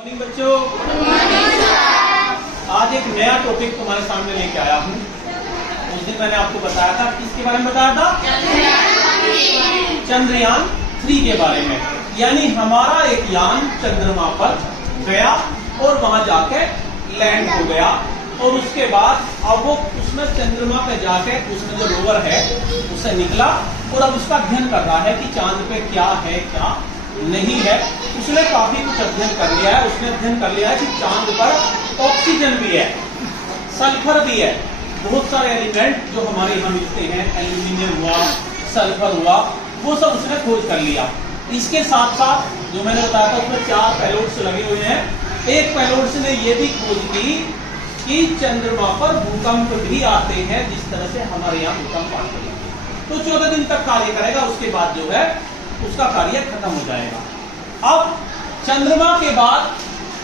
Morning बच्चों। आज एक नया टॉपिक तुम्हारे सामने लेके आया हूँ। उस दिन मैंने आपको बताया था, किसके बारे में बताया था? चंद्रयान 3 के बारे में। यानी हमारा एक यान चंद्रमा पर गया और वहां जाके लैंड हो गया और उसके बाद अब वो उसमें चंद्रमा पे जाके उसमें जो रोवर है उससे निकला और अब उसका अध्ययन कर रहा है कि चांद पे क्या है क्या नहीं है। उसने काफी कुछ अध्ययन कर लिया है। उसने अध्ययन कर लिया है कि चांद पर ऑक्सीजन भी है, सल्फर भी है, बहुत सारे एलिमेंट जो हमारे यहाँ मिलते हैं, एल्यूमिनियम हुआ, सल्फर हुआ, वो सब उसने खोज कर लिया। इसके साथ साथ जो मैंने बताया था उसमें 4 पेलोड्स लगे हुए हैं। एक पेलोड्स ने ये भी खोज की कि चंद्रमा पर भूकंप भी आते हैं, जिस तरह से हमारे यहाँ भूकंप आते हैं। तो 14 दिन तक कार्य करेगा, उसके बाद जो है उसका कार्य खत्म हो जाएगा। अब चंद्रमा के बाद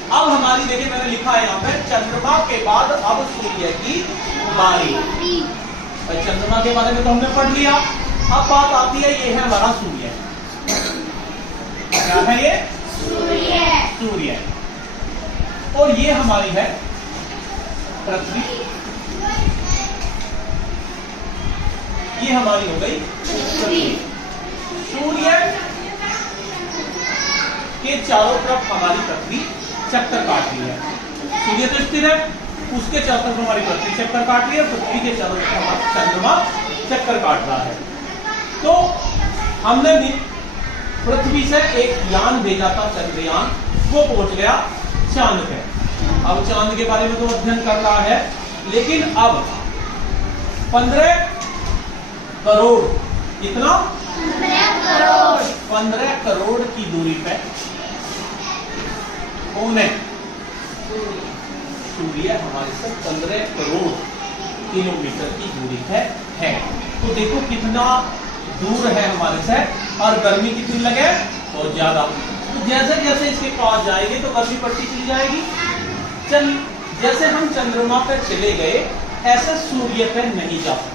अब हमारी, देखिए मैंने लिखा है यहाँ पे, चंद्रमा के बाद अब सूर्य की बारी। चंद्रमा के बारे में तो हमने पढ़ लिया। अब बात आती है, ये है हमारा सूर्य। क्या है ये? सूर्य। और ये हमारी है पृथ्वी। ये हमारी हो गई पृथ्वी। सूर्य के चारों तरफ हमारी पृथ्वी चक्कर काट रही है। सूर्य तो स्थिर है, उसके चारों तरफ हमारी पृथ्वी चक्कर काट रही है, पृथ्वी के चारों तरफ हमारा चंद्रमा चक्कर काट रहा है। तो हमने भी पृथ्वी से एक यान भेजा था, चंद्रयान, वो पहुंच गया चांद पे। अब चांद के बारे में तो अध्ययन कर रहा है, लेकिन अब 15 करोड़, कितना? 15 करोड़ की दूरी पे कौन है? सूर्य हमारे से 15 करोड़ किलोमीटर की दूरी पे है। तो देखो कितना दूर है हमारे से, और गर्मी कितनी लगे? बहुत ज्यादा। तो जैसे जैसे इसके पास जाएंगे तो गर्मी बढ़ती चली जाएगी। जैसे हम चंद्रमा पे चले गए, ऐसे सूर्य पे नहीं जा सकते,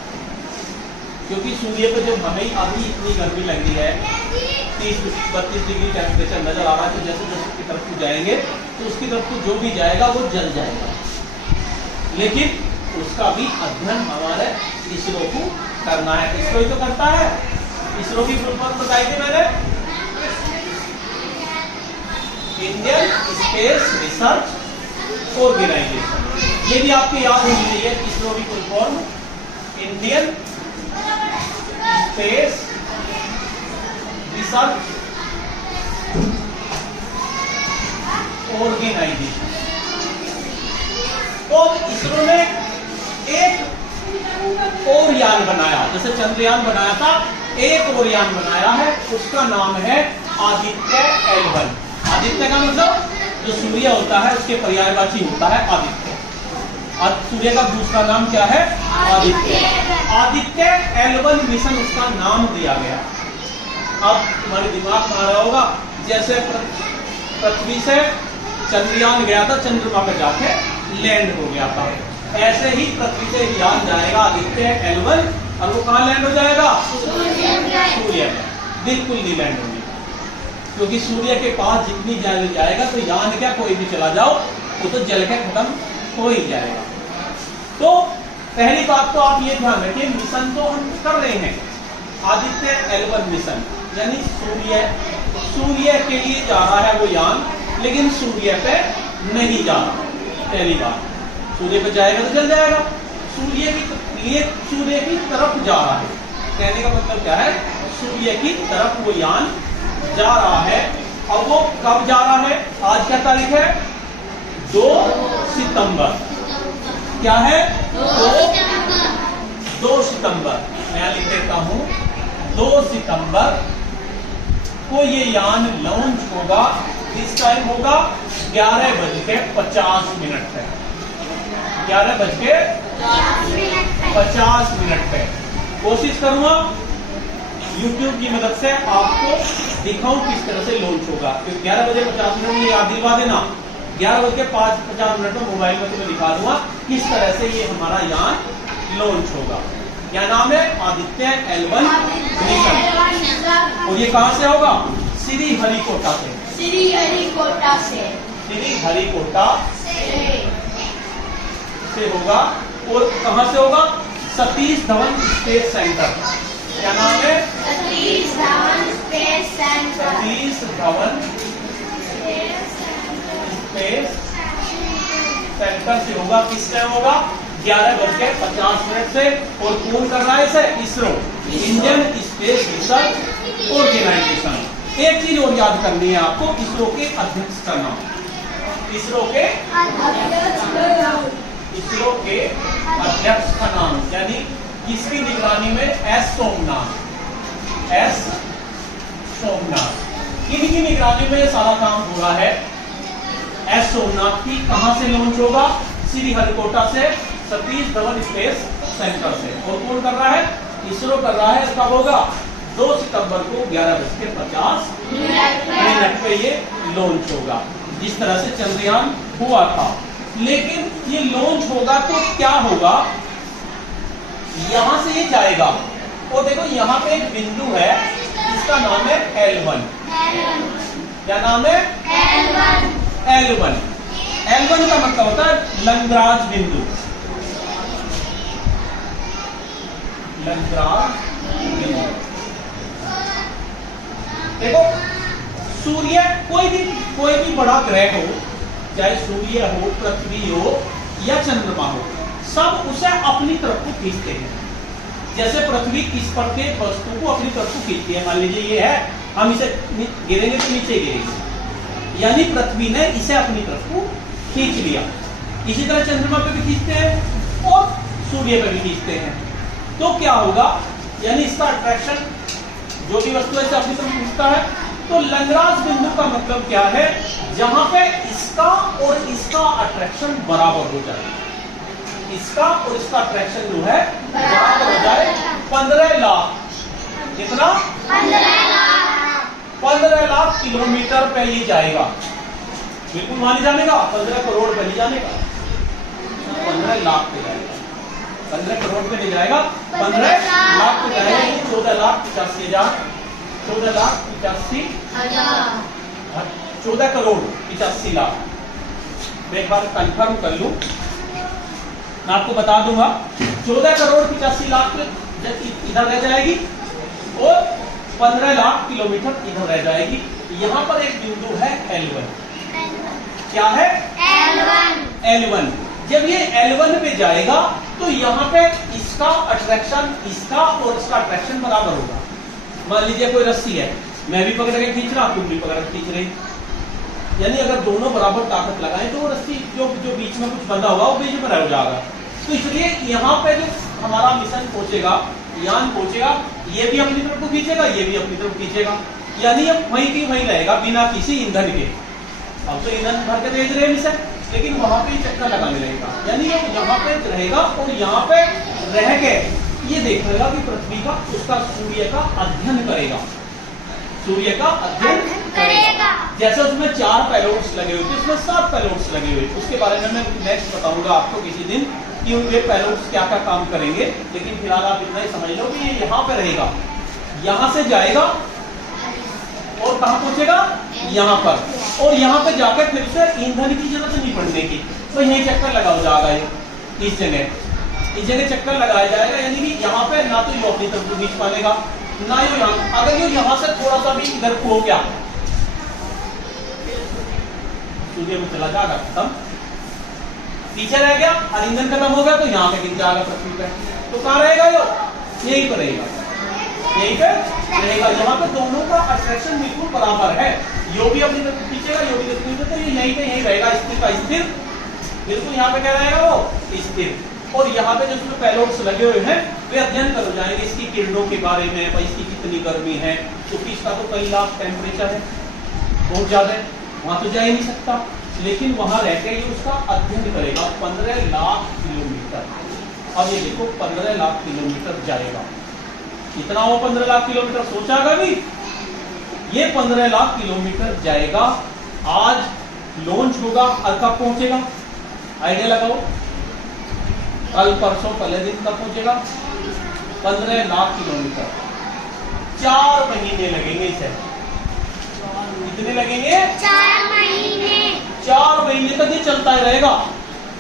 क्योंकि सूर्य पे जब हमें अभी इतनी गर्मी लग रही है, 30-32 डिग्री टेम्परेचर नजर आ रहा है, तो जैसे जैसे उसकी तरफ को जाएंगे तो उसकी तरफ को जो भी जाएगा वो जल जाएगा। लेकिन उसका भी अध्ययन हमारे इसरो को करना है। इसरो ही तो करता है। इसरो की फुल फॉर्म बताई थी मैंने, इंडियन स्पेस रिसर्च ऑर्गेनाइजेशन। ये भी आपको याद होनी चाहिए। इसरो की full form Indian Space Research Organisation. और इसरो ने एक और यान बनाया, जैसे चंद्रयान बनाया था, एक और यान बनाया है, उसका नाम है आदित्य L1। आदित्य का मतलब जो सूर्य होता है उसके पर्यायवाची होता है आदित्य। सूर्य का दूसरा नाम क्या है? आदित्य। आदित्य L1 मिशन उसका नाम दिया गया। अब तुम्हारे दिमाग में आ रहा होगा, जैसे पृथ्वी से चंद्रयान गया था, चंद्रमा पे जाके लैंड हो गया था, ऐसे ही पृथ्वी से यान जाएगा आदित्य L1, और वो कहां लैंड हो जाएगा? सूर्य में। बिल्कुल नहीं लैंड होगी, क्योंकि सूर्य के पास जितनी जल जाएगा तो यान क्या, कोई भी चला जाओ वो तो जल के खत्म हो ही जाएगा। तो पहली बात तो आप ये ध्यान रखिए, मिशन तो हम कर रहे हैं, आदित्य L1 मिशन, यानी सूर्य के लिए जा रहा है वो यान, लेकिन सूर्य पे नहीं जा रहा। पहली बात, सूर्य पे जाएगा तो जल जाएगा। सूर्य की तरफ जा रहा है। कहने का मतलब क्या है? सूर्य की तरफ वो यान जा रहा है। और वो कब जा रहा है? आज क्या तारीख है? 2 सितंबर। क्या है? 2 सितंबर। मैं लिख देता हूं, 2 सितंबर को ये यान लॉन्च होगा। इस टाइम होगा 11:50 पे। 11:50 पे। कोशिश करूंगा YouTube की मदद से आपको दिखाऊं किस तरह से लॉन्च होगा। 11:50 में याद दिलवा देना, 11:50 में मोबाइल में तुम्हें दिखा दूंगा किस तरह से ये हमारा यान लॉन्च होगा। क्या नाम है? Aditya L1 mission. और ये कहां से होगा? श्रीहरिकोटा से। श्रीहरिकोटा से होगा। और कहां से होगा? Satish Dhawan space centre. क्या नाम है? Satish Dhawan space centre. Satish Dhawan space centre से होगा। किस टाइम होगा? 11:50 से। और कौन कर रहा है इसे? ISRO, Indian Space Research Organisation. एक चीज और याद करनी है आपको, इसरो के अध्यक्ष का नाम। इसरो के अध्यक्ष का नाम, यानी किसकी निगरानी में? एस सोमनाथ। एस सोमनाथ इनकी निगरानी में सारा काम हो रहा है। एस सोमनाथ की कहां से लॉन्च होगा? श्रीहरिकोटा से, सतीश धवन स्पेस सेंटर से। और कौन कर रहा है? इसरो कर रहा है। कब होगा? 2 सितंबर को 11:50 पे ये लॉन्च होगा। जिस तरह से चंद्रयान हुआ था। लेकिन ये लॉन्च होगा तो क्या होगा? यहां से ये जाएगा और देखो यहां पे एक बिंदु है, इसका नाम है L1। क्या नाम है? L1। L1 का मतलब होता है लंग्राज बिंदु। लंग्राज बिंदु। देखो सूर्य कोई भी बड़ा ग्रह हो, चाहे सूर्य हो, पृथ्वी हो या चंद्रमा हो, सब उसे अपनी तरफ को खींचते हैं। जैसे पृथ्वी किस पर के वस्तु को अपनी तरफ को खींचती है। मान लीजिए ये है, हम इसे गिरेंगे तो नीचे गिरेंगे, यानी पृथ्वी ने इसे अपनी तरफ को खींच लिया। इसी तरह चंद्रमा पे भी खींचते हैं और सूर्य पे भी खींचते हैं। तो क्या होगा? यानी इसका अट्रैक्शन, जो भी वस्तु है अपनी तरफ खींचता है। तो लंग्राज बिंदु का मतलब क्या है? जहां पे इसका और इसका अट्रैक्शन बराबर हो जाए। इसका और इसका अट्रैक्शन जो है बराबर हो जाए। 15 लाख, कितना? 15 लाख किलोमीटर पे ये जाएगा। बिल्कुल वहां नहीं जाने का, 15 करोड़ पे नहीं जाने का, 15 लाख पे जाएगा। 15 करोड़ पे नहीं जाएगा, 15 लाख पे जाएगा। 14,85,000, 14,85,000, 14 करोड़ 85 लाख। मैं एक बार कंफर्म कर लूं, मैं आपको बता दूंगा। 14 करोड़ 85 लाख इधर रह जाएगी और 15 लाख किलोमीटर इधर रह जाएगी। यहां पर एक बिंदु है L1। क्या है? L1। जब ये L1 पे जाएगा तो यहाँ पे इसका अट्रैक्शन, इसका और इसका अट्रैक्शन बराबर होगा। मान लीजिए कोई रस्सी है, मैं भी पकड़ के खींच रहा, तुम भी पकड़ के खींच रहे, यानी अगर दोनों बराबर ताकत लगाएं तो वो रस्सी जो बीच में कुछ बंधा हुआ वो बीच में रह जाएगा। तो इसलिए यहाँ पे जो हमारा मिशन पहुंचेगा, यान पहुंचेगा, ये भी अपनी तरफ को खींचेगा, ये भी अपनी तरफ खींचेगा, यानी ये वहीं की वहीं रहेगा बिना किसी ईंधन के। अब तो ईंधन भर के भेज रहे हैं मिशन, लेकिन वहां पे चक्कर लगाने रहेगा, यानी ये यहाँ पे रहेगा और यहाँ पे रह के ये देखेगा कि पृथ्वी का, उसका सूर्य का अध्ययन करेगा। सूर्य का अध्ययन करेगा। जैसे उसमें 4 पैलोड्स लगे हुए थे, उसमें 7 पैलोड्स लगे हुए। उसके बारे में मैं नेक्स्ट बताऊंगा आपको किसी दिन कि उनके पैलोड्स क्या क्या काम करेंगे। लेकिन फिलहाल आप इतना ही समझ लो कि ये यहाँ पे रहेगा, यहाँ से जाएगा और कहाँ पहुंचेगा? यहाँ पर। और यहाँ पे जाकर फिर से ईंधन की जरूरत नहीं पड़ने की, तो यही चक्कर लगा हो जाएगा। इस जगह चक्कर लगाया जाएगा, यानी कि यहाँ पे ना तो ये अपनी तरफ को खींच पाएगा, ना ये यहाँ। अगर ये यहाँ से थोड़ा सा भी इधर को हो गया, सूर्य में चला जाएगा, खत्म, पीछे रह गया और ईंधन खत्म हो गया तो यहाँ पे गिर जाएगा पृथ्वी पे। तो कहाँ रहेगा? यही पर रहेगा, यही पे रहेगा। यहाँ पे दोनों का अट्रैक्शन बिल्कुल बराबर है, यो भी अपनी तरफ खींचेगा, यो भी तरफ, तो ये यहीं पे यहीं रहेगा, स्थिर का स्थिर। बिल्कुल यहाँ पे क्या रहेगा? वो स्थिर। और यहाँ पे जो उसमें पैलोड्स लगे हुए हैं वे अध्ययन कर जाएंगे इसकी किरणों के बारे में, भाई इसकी कितनी गर्मी है, क्योंकि इसका तो कई लाख टेम्परेचर है, बहुत ज्यादा है, वहां तो जा ही नहीं सकता। लेकिन वहां रहकर ये उसका अध्ययन करेगा 15 लाख किलोमीटर। अब ये देखो 15 लाख किलोमीटर जाएगा, कितना हो 15 लाख किलोमीटर? सोचा कभी? ये 15 लाख किलोमीटर जाएगा। आज लॉन्च होगा और कब पहुंचेगा? आइडिया लगाओ, कल परसों पहले दिन कब पहुंचेगा? 15 लाख किलोमीटर। 4 महीने लगेंगे इसे। कितने लगेंगे? 4 महीने। 4 महीने तक ये चलता ही रहेगा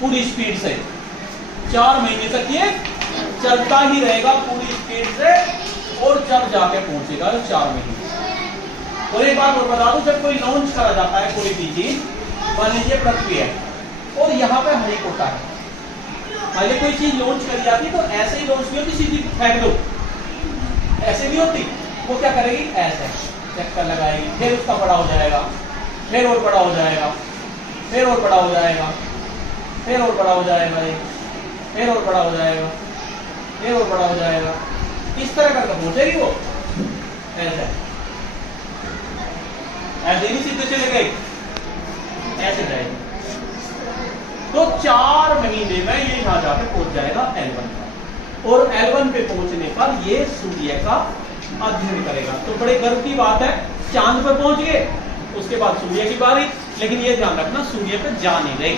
पूरी स्पीड से। 4 महीने तक ये चलता ही रहेगा पूरी स्पीड से, और जब जाके पहुंचेगा 4 महीने। और एक बात और बता दूं, जब कोई लॉन्च करा जाता है कोई भी चीज, मान लीजिए पृथ्वी है और यहाँ पे हरिकोटा है, पहले कोई चीज लॉन्च करी जाती तो ऐसे ही लॉन्च नहीं होती सीधी फेंक दो, ऐसे नहीं होती। वो क्या करेगी, ऐसे चक्कर लगाएगी, फिर उसका बड़ा हो जाएगा, फिर और बड़ा हो जाएगा, फिर और बड़ा हो जाएगा, फिर और बड़ा हो जाएगा, फिर और बड़ा हो जाएगा, फिर और बड़ा हो जाएगा। इस तरह करके पहुंचेगी वो, ऐसे ऐसे नहीं सीधे चले गए, ऐसे जाएगी। तो 4 महीने में ये यहां जाके पहुंच जाएगा L1 पर, और L1 पे पहुंचने पर ये सूर्य का अध्ययन करेगा। तो बड़े गर्व की बात है, चांद पर पहुंच गए, उसके बाद सूर्य की बारी। लेकिन ये ध्यान रखना, सूर्य पे जा नहीं रहे,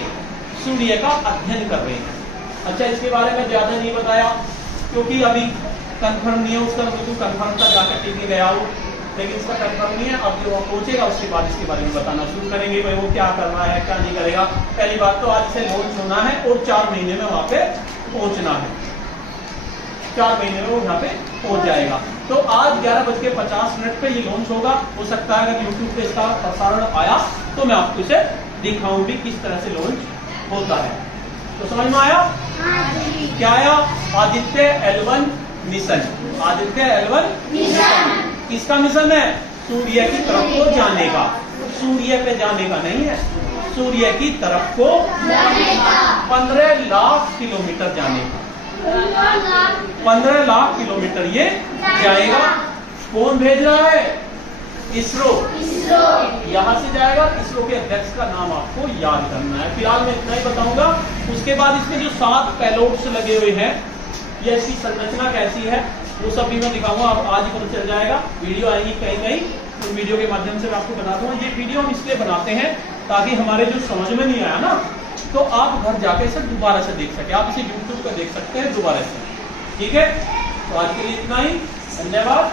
सूर्य का अध्ययन कर रहे हैं। अच्छा, इसके बारे में ज्यादा नहीं बताया क्योंकि अभी कंफर्म नहीं है उसका, बिल्कुल कंफर्म था, जाकर टीवी ले आओ, लेकिन इसका कंफर्म नहीं है। अब जो पहुंचेगा उसके बाद इसके बारे में बताना शुरू करेंगे, भाई वो क्या करना है क्या नहीं करेगा। पहली बात तो आज से लॉन्च होना है और 4 महीने में वहां पे पहुंचना है, 4 महीने में वो यहाँ पे पहुंच जाएगा। तो आज 11:50 पे ये लॉन्च होगा। हो सकता है अगर यूट्यूब पे इसका प्रसारण आया तो मैं आपको इसे दिखाऊं भी किस तरह से लॉन्च होता है। तो समझ में आया? क्या आया? Aditya L1 mission. Aditya L1 mission किसका मिशन है? सूर्य की तरफ को जाने का। सूर्य पे जाने का नहीं है, सूर्य की तरफ को जाने का। 15 लाख किलोमीटर जाने का, 15 लाख किलोमीटर ये जाएगा। कौन भेज रहा है? इसरो। यहाँ से जाएगा। इसरो के अध्यक्ष का नाम आपको याद करना है। फिलहाल मैं इतना ही बताऊंगा। उसके बाद इसमें जो 7 पेलोड्स लगे हुए हैं, ये इसकी संरचना कैसी है वो सब भी मैं दिखाऊंगा। अब आज ही पता चल जाएगा, वीडियो आएगी कहीं कहीं, तो वीडियो के माध्यम से मैं आपको बता दूंगा। ये वीडियो हम इसलिए बनाते हैं ताकि हमारे जो समझ में नहीं आया ना, तो आप घर जाके इसे दोबारा से देख सके। आप इसे यूट्यूब पर देख सकते हैं दोबारा से। ठीक है, तो आज के लिए इतना ही। धन्यवाद।